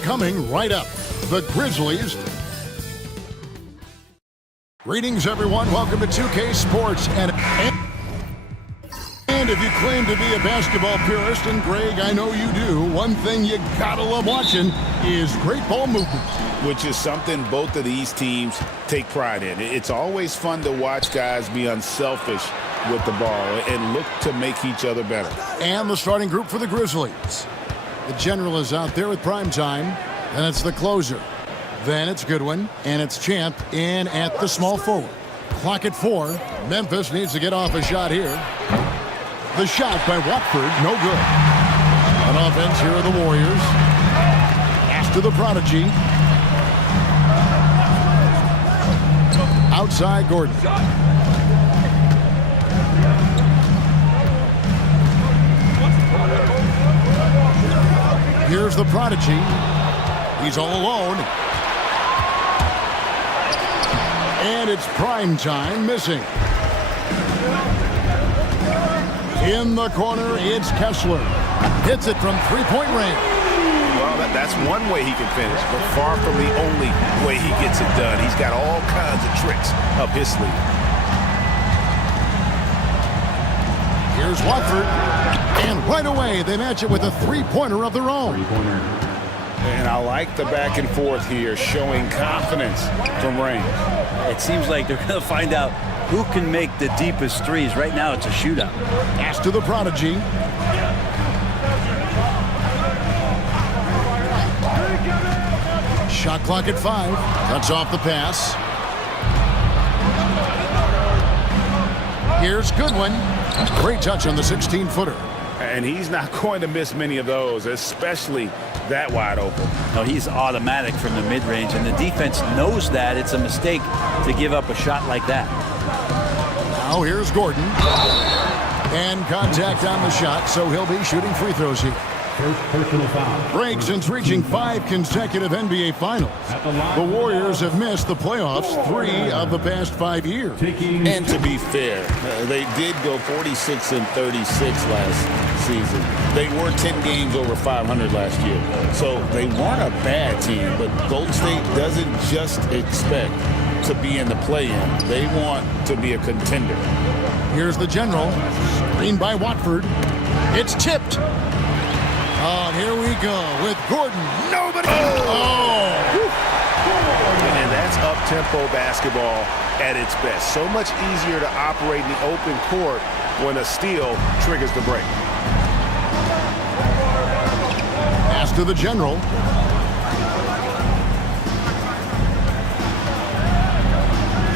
coming right up. The Grizzlies. Greetings, everyone. Welcome to 2K Sports. And if you claim to be a basketball purist, and Greg, I know you do, one thing you gotta love watching is great ball movement. Which is something both of these teams take pride in. It's always fun to watch guys be unselfish with the ball and look to make each other better. And the starting group for the Grizzlies. The general is out there with prime time, and it's the closer. Then it's Goodwin, and it's Champ in at the small forward. Clock at 4. Memphis needs to get off a shot here. The shot by Watford, no good. On offense, here are the Warriors. Pass to the prodigy. Outside Gordon. Here's the prodigy. He's all alone. And it's prime time missing. In the corner, it's Kessler. Hits it from three-point range. Well, that's one way he can finish, but far from the only way he gets it done. He's got all kinds of tricks up his sleeve. Here's Watford. And right away, they match it with a three-pointer of their own. And I like the back and forth here, showing confidence from range. It seems like they're going to find out who can make the deepest threes. Right now, it's a shootout. Pass to the prodigy. Shot clock at 5. Cuts off the pass. Here's Goodwin. Great touch on the 16-footer. And he's not going to miss many of those, especially that wide open. No, he's automatic from the mid-range, and the defense knows that. It's a mistake to give up a shot like that. Now here's Gordon. And contact on the shot, so he'll be shooting free throws here. First personal foul. Break since reaching 5 consecutive NBA Finals. The Warriors have missed the playoffs 3 of the past 5 years. And to be fair, they did go 46 and 36 last season. They were 10 games over 500 last year. So they weren't a bad team, but Golden State doesn't just expect to be in the play-in. They want to be a contender. Here's the general. Screened by Watford. It's tipped. Oh, here we go with Gordon. Nobody. Oh! And that's up-tempo basketball at its best. So much easier to operate in the open court when a steal triggers the break. Pass to the general.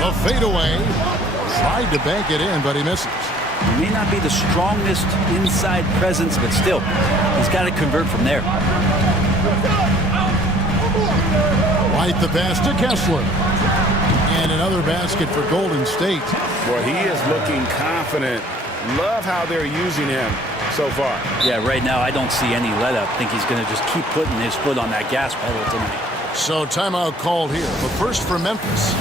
The fadeaway. Tried to bank it in, but he misses. He may not be the strongest inside presence, but still, he's got to convert from there. Right the pass to Kessler. And another basket for Golden State. Boy, he is looking confident. Love how they're using him so far. Yeah, right now I don't see any let-up. I think he's going to just keep putting his foot on that gas pedal tonight. So timeout called here. But first for Memphis.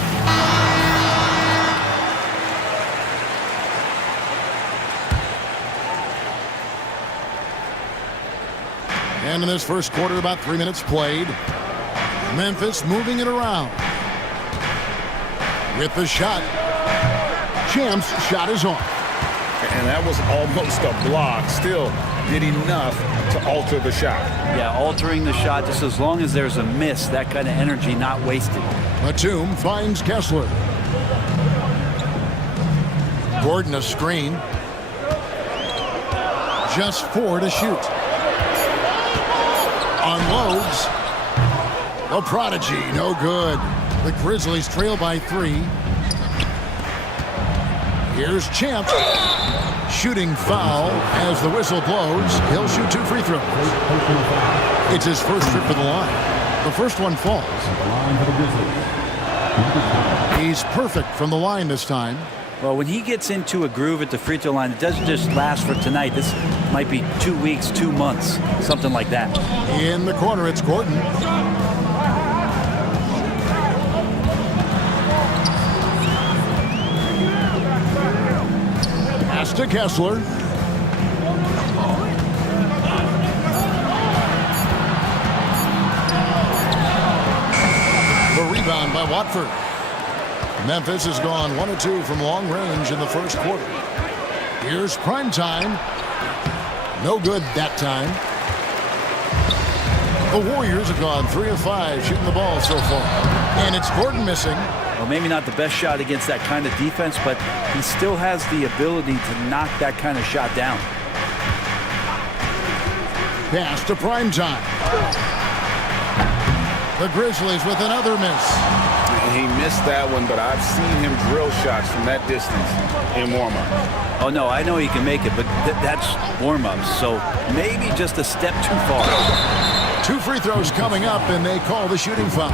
And in this first quarter, about 3 minutes played. Memphis moving it around. With the shot. Champ's shot is on. And that was almost a block. Still did enough to alter the shot. Yeah, altering the shot just as long as there's a miss. That kind of energy not wasted. Batum finds Kessler. Gordon a screen. Just 4 to shoot. Unloads. The prodigy, no good. The Grizzlies trail by 3. Here's Champ. Shooting foul as the whistle blows. He'll shoot 2 free throws. It's his first trip to the line. The first one falls. He's perfect from the line this time. Well, when he gets into a groove at the free throw line, it doesn't just last for tonight. This might be 2 weeks, 2 months, something like that. In the corner, it's Gordon. Pass to Kessler. by Watford. Memphis has gone 1 of 2 from long range in the first quarter. Here's prime time. No good that time. The Warriors have gone 3 of 5 shooting the ball so far. And it's Gordon missing. Well, maybe not the best shot against that kind of defense, but he still has the ability to knock that kind of shot down. Pass to prime time. The Grizzlies with another miss. He missed that one, but I've seen him drill shots from that distance in warm-up. Oh, no, I know he can make it, but that's warm-ups, so maybe just a step too far. 2 free throws coming up, and they call the shooting foul.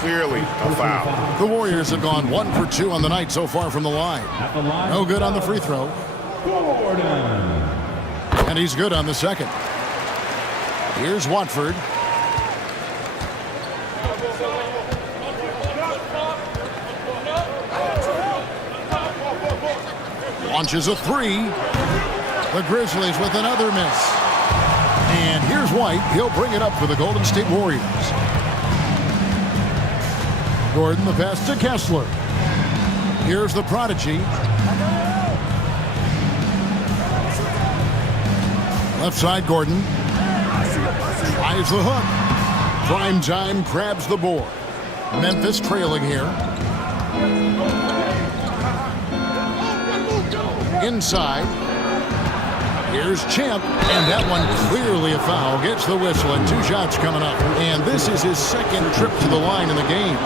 Clearly a foul. The Warriors have gone 1 for 2 on the night so far from the line. No good on the free throw. And he's good on the second. Here's Watford. Launches a 3. The Grizzlies with another miss. And here's White. He'll bring it up for the Golden State Warriors. Gordon the pass to Kessler. Here's the prodigy. Left side Gordon. Tries the hook. Prime time grabs the board. Memphis trailing here. Inside. Here's Champ, and that one clearly a foul. Gets the whistle, and 2 shots coming up. And this is his second trip to the line in the game.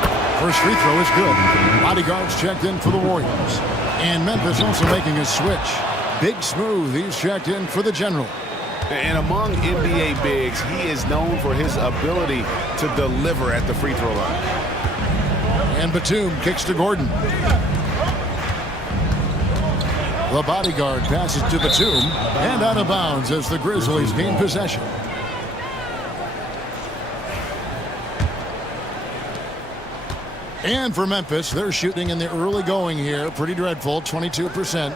First free throw is good. Bodyguards checked in for the Warriors. And Memphis also making a switch. Big Smooth, he's checked in for the General. And among NBA bigs, he is known for his ability to deliver at the free throw line. And Batum kicks to Gordon. The bodyguard passes to Batum, and out of bounds as the Grizzlies gain possession. And for Memphis, they're shooting in the early going here. Pretty dreadful, 22%.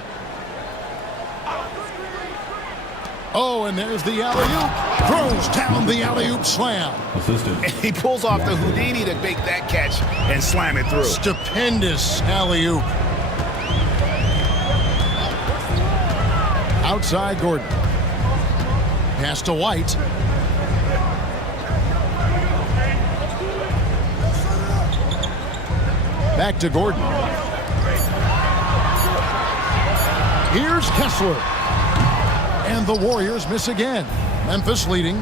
Oh, and there's the alley-oop. Throws down the alley-oop slam. Assistant. He pulls off the Houdini to make that catch and slam it through. Stupendous alley-oop. Outside Gordon. Pass to White. Back to Gordon. Here's Kessler. And the Warriors miss again. Memphis leading.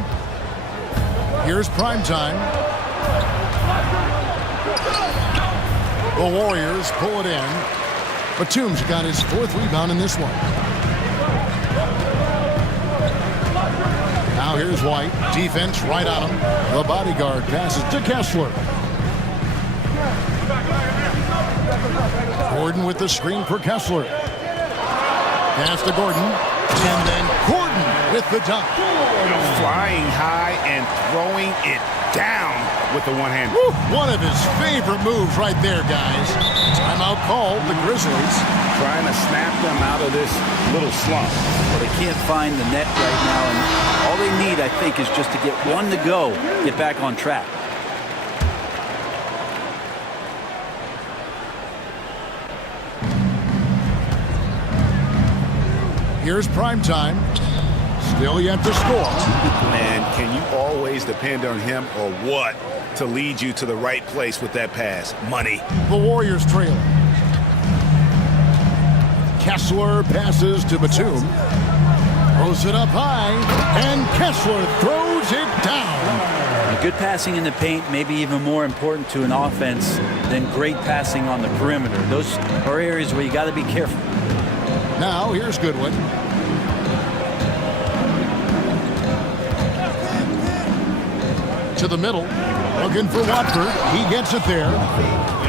Here's prime time. The Warriors pull it in. Batum's got his 4th rebound in this one. Now here's White. Defense right on him. The bodyguard passes to Kessler. Gordon with the screen for Kessler. Pass to Gordon. And then Gordon with the dunk. Flying high and throwing it down with the one hand. Woo, one of his favorite moves right there, guys. Timeout called, the Grizzlies. Trying to snap them out of this little slump. Well, they can't find the net right now, and all they need, I think, is just to get one to go, get back on track. Here's prime time. Still yet to score. Man, can you always depend on him or what to lead you to the right place with that pass? Money. The Warriors trail. Kessler passes to Batum. Throws it up high, and Kessler throws it down. Good passing in the paint may be even more important to an offense than great passing on the perimeter. Those are areas where you got to be careful. Now here's Goodwin. To the middle, looking for Watford. He gets it there.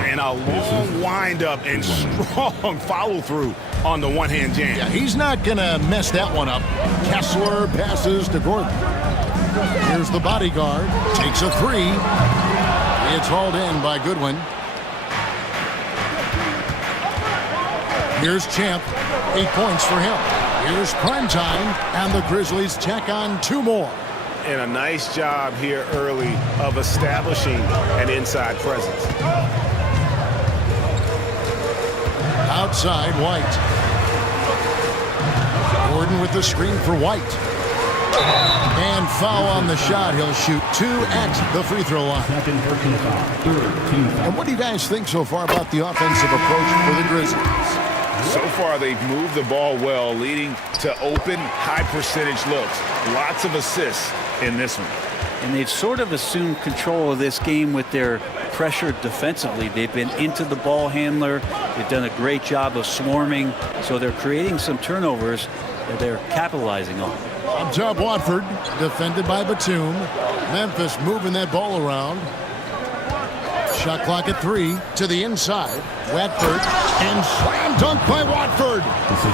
And a long windup and strong follow-through on the one-hand jam. Yeah, he's not going to mess that one up. Kessler passes to Gordon. Here's the bodyguard. Takes a 3. It's hauled in by Goodwin. Here's Champ. 8 points for him. Here's prime time, and the Grizzlies tack on 2 more. And a nice job here early of establishing an inside presence. Outside, White. Gordon with the screen for White. And foul on the shot. He'll shoot 2 at the free throw line. Second personal foul. Third team foul. And what do you guys think so far about the offensive approach for the Grizzlies? So far, they've moved the ball well, leading to open, high-percentage looks. Lots of assists in this one. And they've sort of assumed control of this game with their pressure defensively. They've been into the ball handler. They've done a great job of swarming. So they're creating some turnovers that they're capitalizing on. Up top, Watford, defended by Batum. Memphis moving that ball around. Shot clock at 3 to the inside. Watford, and slam dunk by Watford.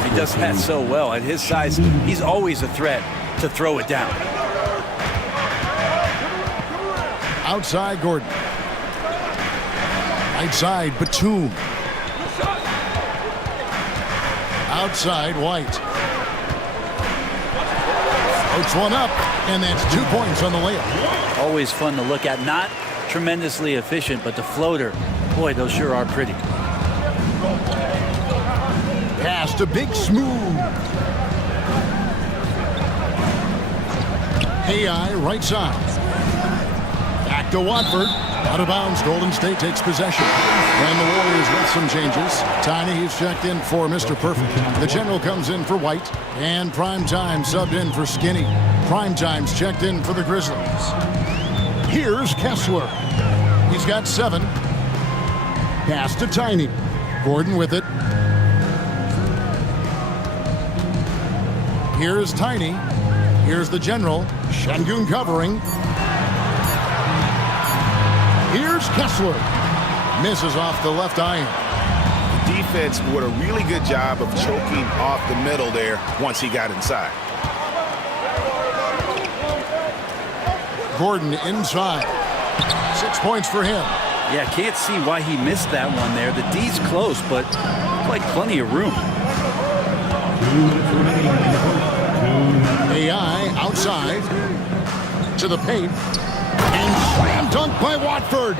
He does that so well. At his size, he's always a threat to throw it down. Outside, Gordon. Right side, Batum. Outside, White. Floats one up, and that's 2 points on the layup. Always fun to look at. Not tremendously efficient, but the floater, boy, those sure are pretty. Pass to Big Smooth. AI, right side. Back to Watford. Out of bounds, Golden State takes possession. And the Warriors with some changes. Tiny, he's checked in for Mr. Perfect. The General comes in for White. And Primetime subbed in for Skinny. Primetime's checked in for the Grizzlies. Here's Kessler. He's got 7. Pass to Tiny. Gordon with it. Here's Tiny. Here's the General. Şengün covering. Here's Kessler. Misses off the left iron. The defense did a really good job of choking off the middle there once he got inside. Gordon inside. 6 points for him. Yeah, can't see why he missed that one there. The D's close, but like plenty of room. 2 minutes remaining in the first. AI outside to the paint. And slam dunk by Watford.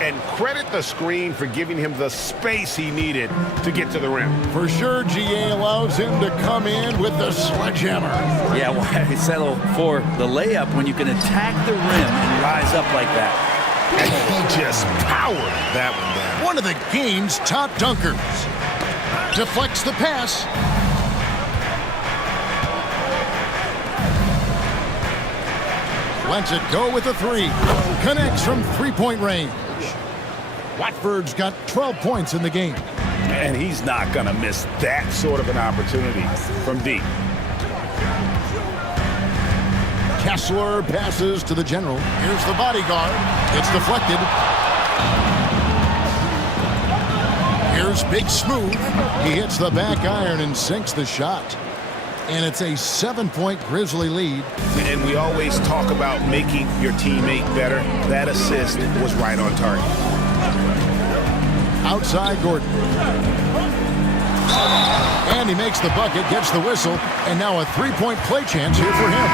And credit the screen for giving him the space he needed to get to the rim. For sure, GA allows him to come in with the sledgehammer. Yeah, why settle for the layup when you can attack the rim and rise up like that? And he just powered that one down. One of the game's top dunkers. Deflects the pass. Lets it go with a 3. Connects from three-point range. Watford's got 12 points in the game. And he's not going to miss that sort of an opportunity from deep. Kessler passes to the General. Here's the bodyguard. It's deflected. Here's Big Smooth. He hits the back iron and sinks the shot. And it's a 7-point Grizzly lead. And we always talk about making your teammate better. That assist was right on target. Outside Gordon. And he makes the bucket, gets the whistle, and now a 3-point play chance here for him.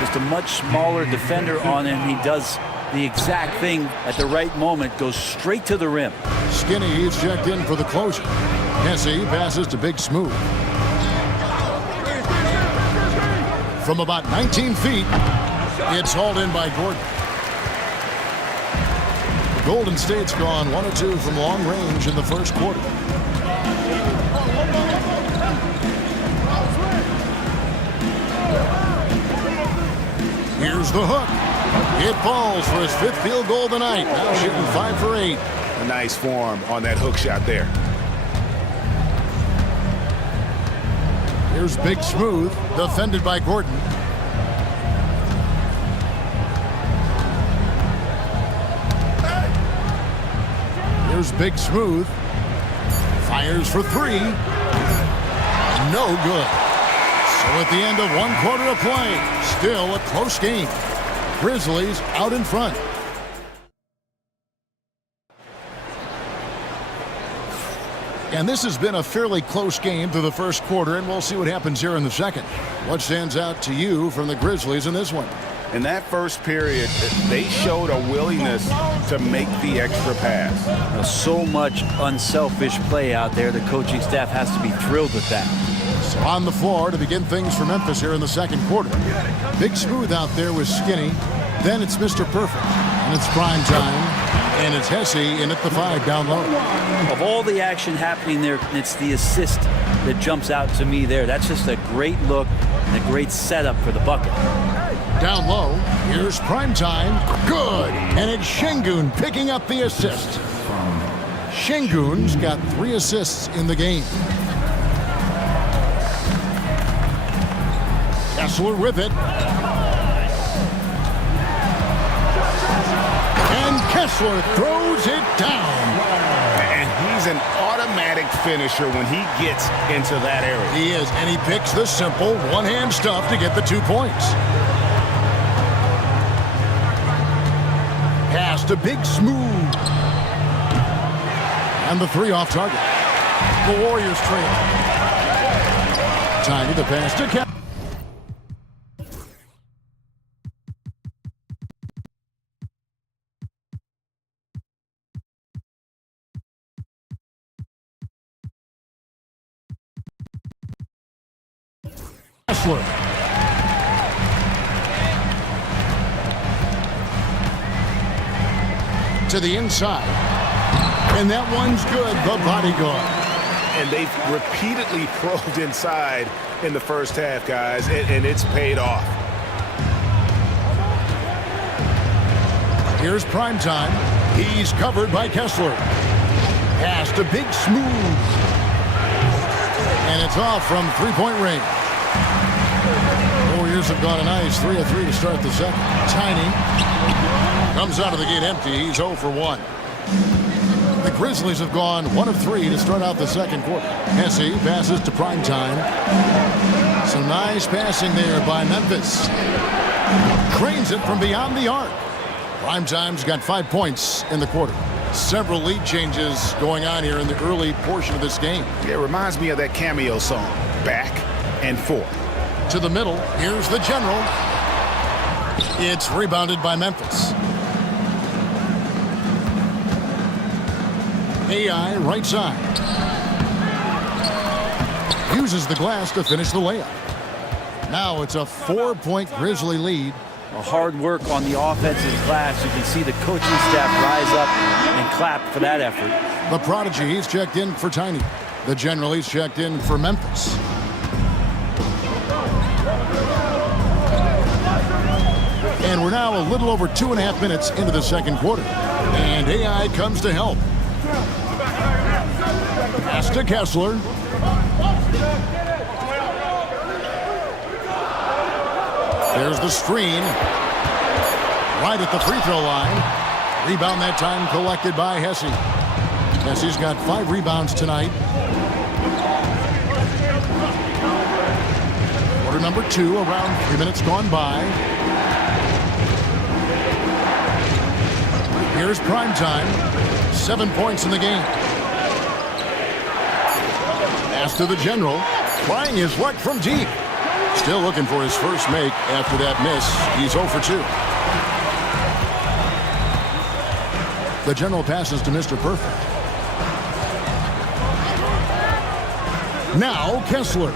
Just a much smaller defender on him. He does the exact thing at the right moment, goes straight to the rim. Skinny, he's checked in for the closer. Hesse passes to Big Smooth. From about 19 feet, it's hauled in by Gordon. Golden State's gone 1 of 2 from long range in the first quarter. Here's the hook. It falls for his 5th field goal tonight. Now shooting 5 for 8. A nice form on that hook shot there. Here's Big Smooth, defended by Gordon. Here's Big Smooth. Fires for 3. No good. So at the end of 1 quarter of play, still a close game. Grizzlies out in front. And this has been a fairly close game through the first quarter, and we'll see what happens here in the second. What stands out to you from the Grizzlies in this one? In that first period, they showed a willingness to make the extra pass. So much unselfish play out there. The coaching staff has to be thrilled with that. So on the floor to begin things for Memphis here in the second quarter. Big Smooth out there with Skinny. Then it's Mr. Perfect. And it's prime time. And it's Hesse in at the 5 down low. Of all the action happening there, it's the assist that jumps out to me there. That's just a great look and a great setup for the bucket. Down low, here's prime time. Good. And it's Şengün picking up the assist. Şengün's got 3 assists in the game. Kessler with it. And Kessler throws it down. And he's an automatic finisher when he gets into that area. He is, and he picks the simple one-hand stuff to get the 2 points. Pass to Big Smooth. And the 3 off target. The Warriors trail. Tiny the pass to Kessler. To the inside. And that one's good, the bodyguard. And they've repeatedly probed inside in the first half, guys, and it's paid off. Here's prime time. He's covered by Kessler. Pass to Big Smooth. And it's off from three-point range. Warriors have got a nice 3 of 3 to start the second. Tiny comes out of the gate empty. He's 0 for 1. The Grizzlies have gone 1 of 3 to start out the second quarter. Hesse passes to prime time. Some nice passing there by Memphis. Cranes it from beyond the arc. Prime time's got 5 points in the quarter. Several lead changes going on here in the early portion of this game. It reminds me of that cameo song, Back and Forth. To the middle, here's the general. It's rebounded by Memphis. AI right side. Uses the glass to finish the layup. Now it's a 4-point Grizzly lead. A hard work on the offensive glass. You can see the coaching staff rise up and clap for that effort. The prodigy, he's checked in for Tiny. The general, he's checked in for Memphis. And we're now a little over 2.5 minutes into the second quarter. And AI comes to help. Pass to Kessler. There's the screen. Right at the free throw line. Rebound that time collected by Hesse. Hesse's got 5 rebounds tonight. Quarter number 2, around 3 minutes gone by. Here's prime time. 7 points in the game. Pass to the general. Trying his luck from deep. Still looking for his first make after that miss. He's 0 for 2. The general passes to Mr. Perfect. Now Kessler.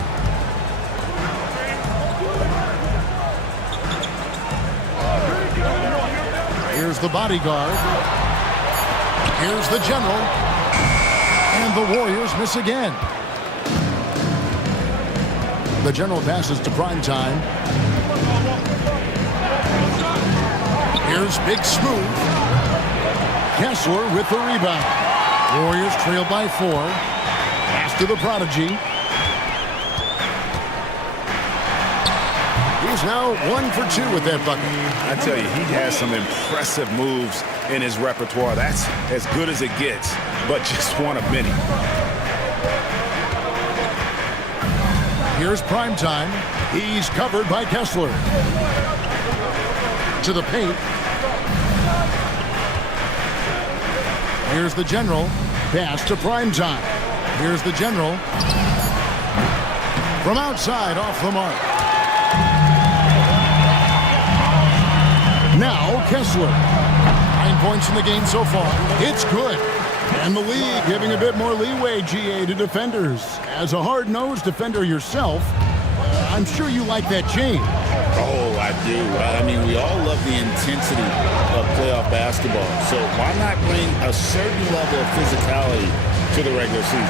Here's the bodyguard. Here's the general. And the Warriors miss again. The general passes to prime time. Here's Big Smooth. Kessler with the rebound. Warriors trail by 4. Pass to the prodigy. He's now 1 for 2 with that bucket. I tell you, he has some impressive moves in his repertoire. That's as good as it gets, but just one of many. Here's prime time. He's covered by Kessler. To the paint. Here's the general. Pass to prime time. Here's the general. From outside, off the mark. Now Kessler. 9 points in the game so far. It's good. And the league giving a bit more leeway, GA, to defenders. As a hard-nosed defender yourself, I'm sure you like that change. Oh, I do. I mean, we all love the intensity of playoff basketball. So why not bring a certain level of physicality to the regular season?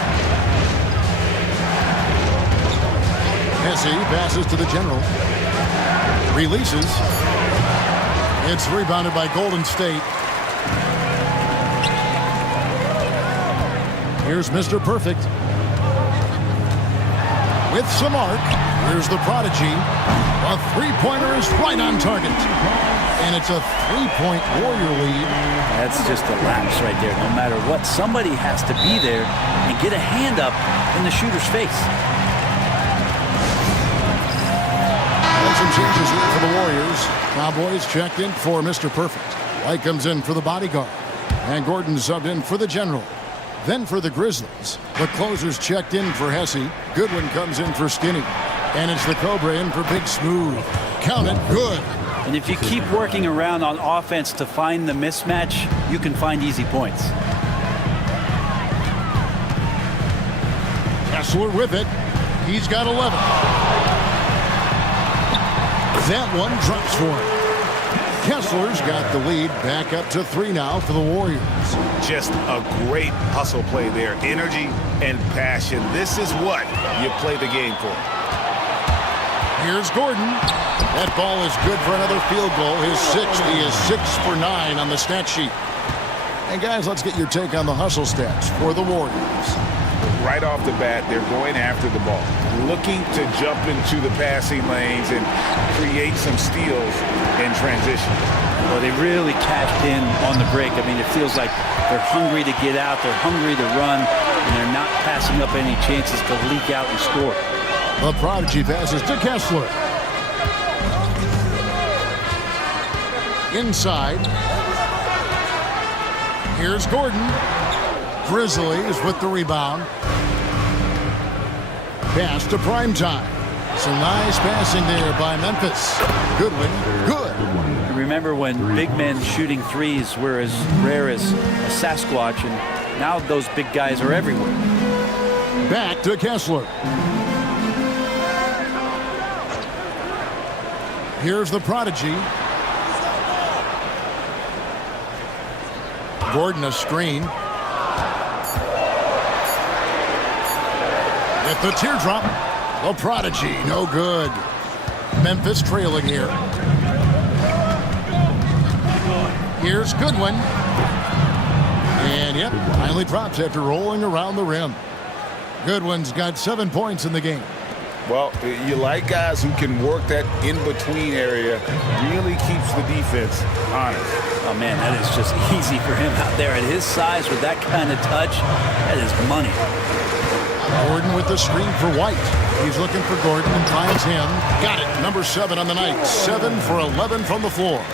Hesse passes to the general. Releases. It's rebounded by Golden State. Here's Mr. Perfect. With some arc. Here's the prodigy. A three-pointer is right on target. And it's a three-point Warrior lead. That's just a lapse right there. No matter what, somebody has to be there and get a hand up in the shooter's face. And some changes here for the Warriors. Cowboys checked in for Mr. Perfect. White comes in for the bodyguard. And Gordon subbed in for the general. Then for the Grizzlies, the closers checked in for Hesse. Goodwin comes in for Skinny. And it's the Cobra in for Big Smooth. Count it, good. And if you keep working around on offense to find the mismatch, you can find easy points. Kessler with it. He's got 11. That one drops for him. Kessler's got the lead back up to 3 now for the Warriors. Just a great hustle play there. Energy and passion. This is what you play the game for. Here's Gordon. That ball is good for another field goal. His sixth. He is 6 for 9 on the stat sheet. And guys, let's get your take on the hustle stats for the Warriors. Right off the bat, they're going after the ball, looking to jump into the passing lanes and create some steals in transition. Well, they really cashed in on the break. I mean, it feels like they're hungry to get out, they're hungry to run, and they're not passing up any chances to leak out and score. The prodigy passes to Kessler. Inside. Here's Gordon. Grizzlies with the rebound. Pass to Primetime. Some nice passing there by Memphis. Goodwin, good. Remember when big men shooting threes were as rare as a Sasquatch, and now those big guys are everywhere. Back to Kessler. Here's the prodigy. Gordon a screen. At the teardrop. The prodigy, no good. Memphis trailing here. Here's Goodwin. And yep, finally drops after rolling around the rim. Goodwin's got 7 points in the game. Well, you like guys who can work that in-between area, really keeps the defense honest. Oh, man, that is just easy for him out there at his size with that kind of touch. That is money. Gordon with the screen for White. He's looking for Gordon and finds him. Got it. Number 7 on the night. 7 for 11 from the floor.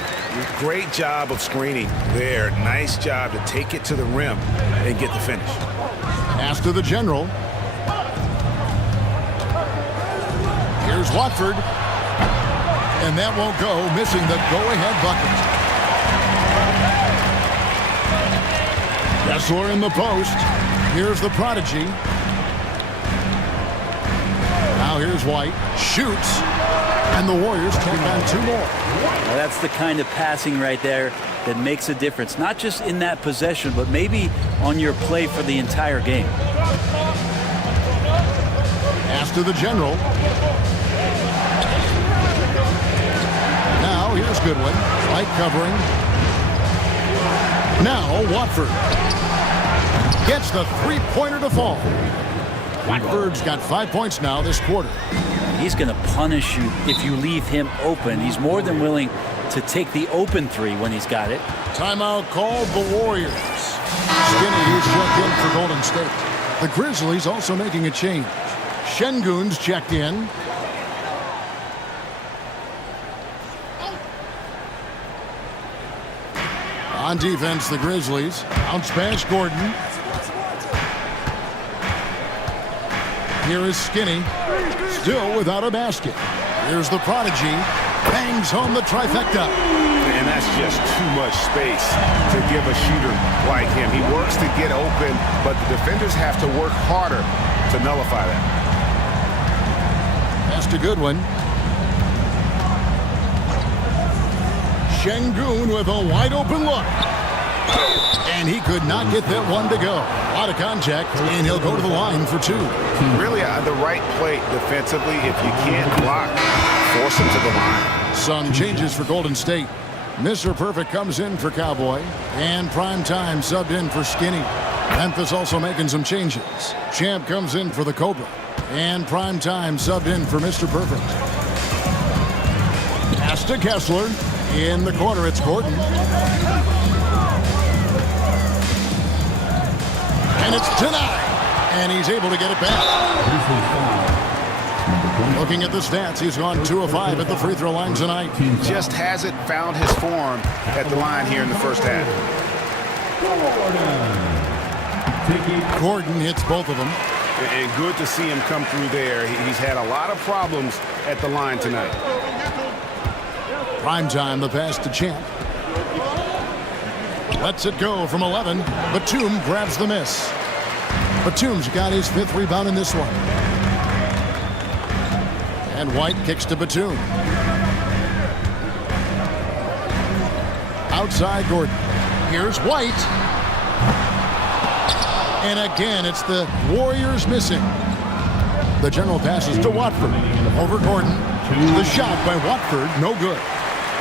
Great job of screening there. Nice job to take it to the rim and get the finish. Pass to the general. Here's Watford. And that won't go, missing the go-ahead bucket. Kessler in the post. Here's the prodigy. Now here's White. Shoots. And the Warriors take on 2 more. Now that's the kind of passing right there that makes a difference. Not just in that possession, but maybe on your play for the entire game. Pass to the general. Now here's Goodwin. White covering. Now Watford. Gets the three-pointer to fall. Watford's got 5 points now this quarter. He's going to punish you if you leave him open. He's more than willing to take the open three when he's got it. Timeout called the Warriors. Skinny is checked in for Golden State. The Grizzlies also making a change. Şengün's checked in. On defense, the Grizzlies. Bounce pass, Gordon. Here is Skinny, still without a basket. Here's the prodigy, bangs home the trifecta. And that's just too much space to give a shooter like him. He works to get open, but the defenders have to work harder to nullify that. Pass to Goodwin. Şengün with a wide open look. And he could not get that one to go. A lot of contact, and he'll go to the line for two. Really the right play defensively. If you can't block, force him to the line. Some changes for Golden State. Mr. Perfect comes in for Cowboy, and Prime Time subbed in for Skinny. Memphis also making some changes. Champ comes in for the Cobra, and Prime Time subbed in for Mr. Perfect. Pass to Kessler. In the corner, it's Gordon. And it's denied. And he's able to get it back. Looking at the stats, he's gone 2 of 5 at the free throw line tonight. Just hasn't found his form at the line here in the first half. Gordon hits both of them. And good to see him come through there. He's had a lot of problems at the line tonight. Prime Time, the pass to Champ. Lets it go from 11. Batum grabs the miss. Batum's got his 5th rebound in this one. And White kicks to Batum. Outside Gordon. Here's White. And again, it's the Warriors missing. The general passes to Watford. Over Gordon. The shot by Watford, no good.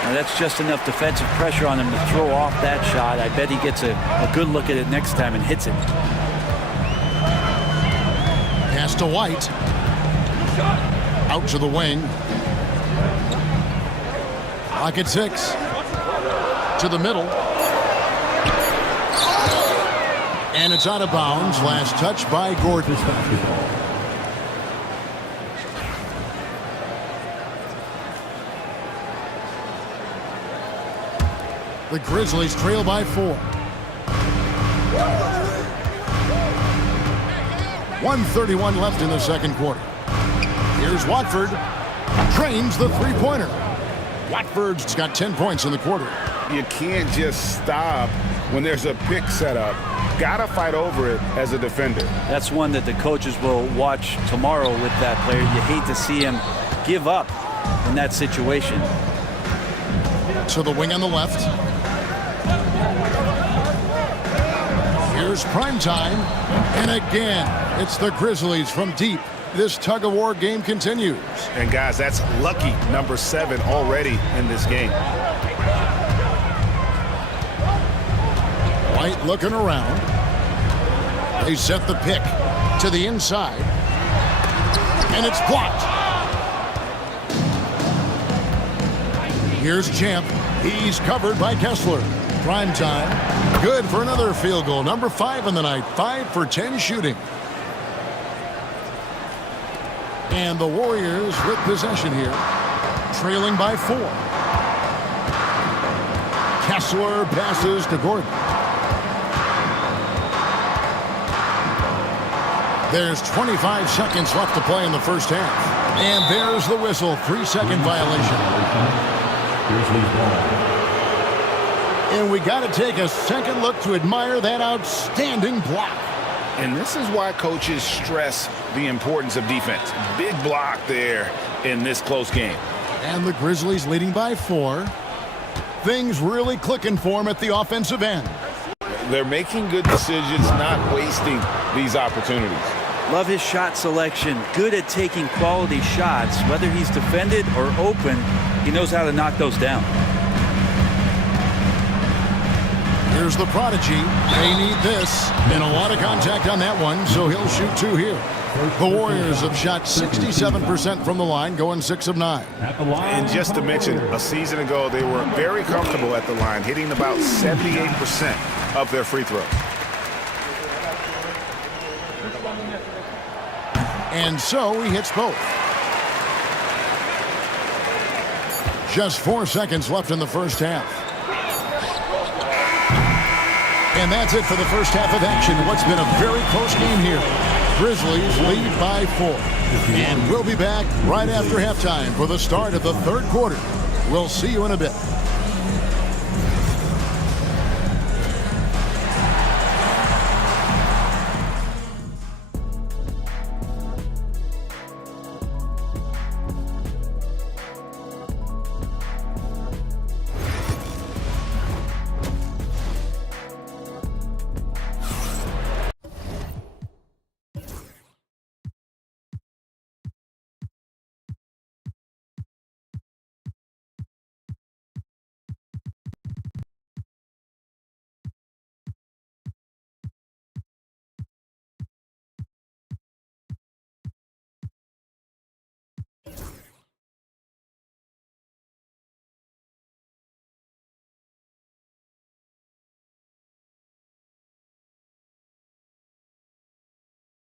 Now that's just enough defensive pressure on him to throw off that shot. I bet he gets a good look at it next time and hits it. Pass to White. Out to the wing. Clock at 6. To the middle. And it's out of bounds. Last touch by Gordon. The Grizzlies trail by 4. 1:31 left in the second quarter. Here's Watford. Trains the three-pointer. Watford's got 10 points in the quarter. You can't just stop when there's a pick set up. Gotta fight over it as a defender. That's one that the coaches will watch tomorrow with that player. You hate to see him give up in that situation. To the wing on the left. Here's Prime Time. And again, it's the Grizzlies from deep. This tug-of-war game continues. And guys, that's lucky number 7 already in this game. White looking around. They set the pick to the inside. And it's blocked. Here's Champ. He's covered by Kessler. Prime Time. Good for another field goal. Number 5 in the night. 5 for 10 shooting. And the Warriors with possession here. Trailing by 4. Kessler passes to Gordon. There's 25 seconds left to play in the first half. And there's the whistle. 3-second violation. And we got to take a second look to admire that outstanding block. And this is why coaches stress the importance of defense. Big block there in this close game. And the Grizzlies leading by 4. Things really clicking for them at the offensive end. They're making good decisions, not wasting these opportunities. Love his shot selection. Good at taking quality shots. Whether he's defended or open, he knows how to knock those down. Here's the prodigy. They need this. And a lot of contact on that one, so he'll shoot 2 here. The Warriors have shot 67% from the line, going 6 of 9. And just to mention, a season ago, they were very comfortable at the line, hitting about 78% of their free throws. And so he hits both. Just 4 seconds left in the first half. And that's it for the first half of action. What's been a very close game here. Grizzlies lead by 4. And we'll be back right after halftime for the start of the third quarter. We'll see you in a bit.